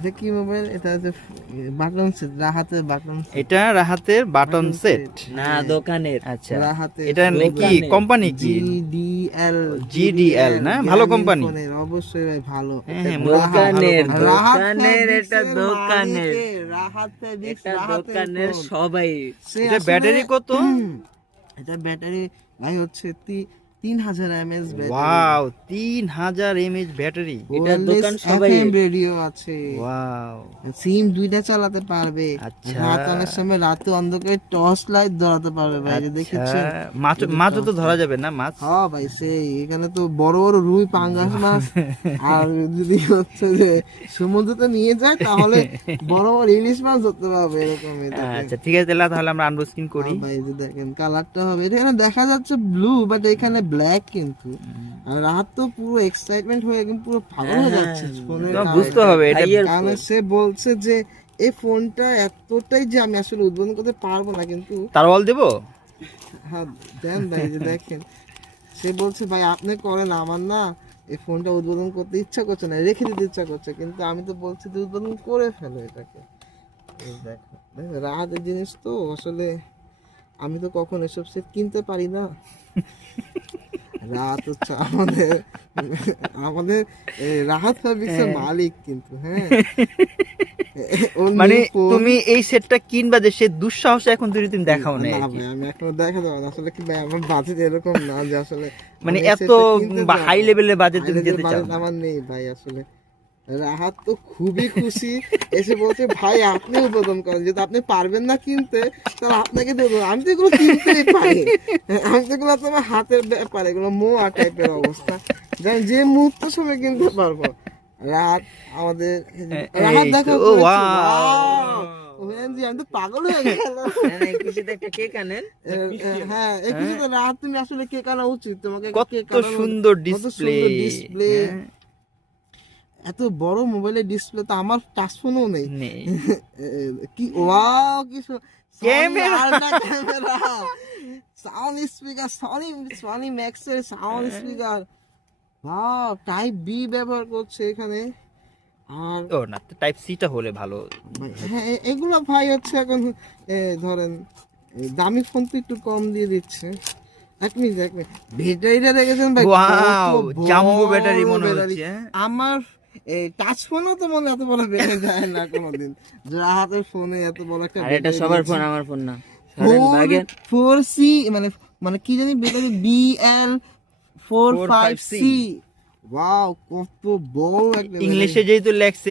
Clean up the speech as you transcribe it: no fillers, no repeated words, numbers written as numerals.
এটা কি মোবাইল? এটা যে বাটন সেট, রাহাতের বাটন সেট। এটা রাহাতের বাটন সেট। না দোকানের। আচ্ছা, রাহাতের এটা কি কোম্পানি কি? GDL GDL না, ভালো কোম্পানি। অবশ্যই ভাই ভালো। হ্যাঁ, হ্যাঁ, দোকানের রাহাত দোকানের এটা ফেব্রিক্সের দোকানের মালিকের, রাহাত ফেব্রিক্স, এটা রাহাতের দোকানের ফোন। সবাই। সে এটা আসলে- ব্যাটারি কত? এটা ব্যাটারি ভাই হচ্ছে 3000 mAh battery. Wow, 3000 mAh battery. এটা দোকান সবাই। FM রেডিও আছে। ওয়াও, সিম দুইটা চালাতে পারবে। আচ্ছা। রাত অনেক সময় রাতে অন্ধকারে টর্চ লাইট ধরাতে পারবে ভাই, যে দেখেছেন? মাছও তো ধরা যাবে না, মাছ? হ্যাঁ ভাই, সেই এখানে তো বড় বড় রুই, পাঙ্গাস মাছ, আর যদি হচ্ছে যে সমুদ্রতে নিয়ে যায় তাহলে বড় বড় ইলিশ মাছ ধরতে পারবে, এরকম। আচ্ছা ঠিক আছে, তাহলে আমরা আনবক্সিং করি। ভাই যে দেখেন কালারটা হবে, এখানে দেখা যাচ্ছে ব্লু, বাট এখানে ব্ল্যাক কিন্তু। আর রাত তো পুরো এক্সাইটমেন্ট হয়ে একদম পুরো পাগল হয়ে যাচ্ছে ফোনের তো বুঝতে হবে এটা কারণে সে বলছে যে এই ফোনটা এতটাই যে আমি আসলে উদ্বোধন করতে পারবো না, কিন্তু তারওয়াল দেবো। হ্যাঁ দেন ভাই, যে দেখেন সে বলছে ভাই আপনি করেন, আমার না এই ফোনটা উদ্বোধন করতে ইচ্ছা করছে না, রেখে দিতে ইচ্ছা করছে, কিন্তু আমি তো বলছি যে উদ্বোধন করে ফেলো এটাকে। এই দেখো রাহাতের জিনিস তো আসলে আমি তো কখন এসব সেট কিনতে পারি না। রাত হচ্ছে আমাদের আমাদের রাহাত ফেব্রিক্সের মালিক কিন্তু। হ্যাঁ, মানে তুমি এই সেটটা কিনবা যে সে দুঃসাহস এখন তুমি দেখাও না। না ভাই, আমি এখনো দেখাতে পারবো না আসলে, কি ভাই আমার বাজেট এরকম না যে আসলে মানে আমি এই এত সেটটা কিনতে যাবো। হাই লেভেলের বাজেট তুমি High যেতে level চাও budget না। আমার নেই ভাই আসলে। রাহাত তো খুবই খুশি, এসে বলছে ভাই আপনি উদ্বোধন করেন, যেহেতু আপনি পারবেন না কিনতে তাহলে আপনাকে দেবো। আমি তো এগুলো কিনতেই পারি, আমি তো এগুলো তোমার হাতের ব্যাপার, এগুলো মোয়া টাইপের অবস্থা, যে মুহূর্ত সময় কিনতে পারবো। রাত আমাদের রাহাত দেখা ও ওয়াও, আমি তো পাগল হয়ে গেলাম। কিছুতে একটা কেক আনেন। হ্যাঁ, একুশে রাত তুমি আসলে কেক আনা উচিত, তোমাকে কত কেক আনানো- সুন্দর কত ডিসপ্লে। সুন্দর ডিসপ্লে। এত বড় মোবাইলের ডিসপ্লে তো আমার টাচ ফোনও নেই। কি ওয়াও, কি camera, camera, sound speaker, Sony ম্যাক্সের sound speaker. Wow, type B ব্যবহার করছে এখানে। আর ও না, টাইপ সিটা হলে ভালো। হ্যাঁ, এগুলো ভাই হচ্ছে এখন ধরেন দামি ফোন তো একটু কম দিয়ে দিচ্ছে। এক মিনিট ব্যাটারিটা দেখেছেন ভাই? ওয়াও, কত বড় জাম্বো ব্যাটারি মনে ব্যাটারি। হচ্ছে। আমার এই টাচ ফোনও তো মনে এত বড় ব্যাটারি যায় না কোনোদিন, হাতের ফোনে এত বড় একটা আর এটা সবার ফোন, আমার ফোন না। সরেন ভাগেন। 4C, মানে মানে কি জানি ব্যাটারি, BL45C। ওয়াও, কত বড় একটা ইংলিশে যেহেতু লেখছে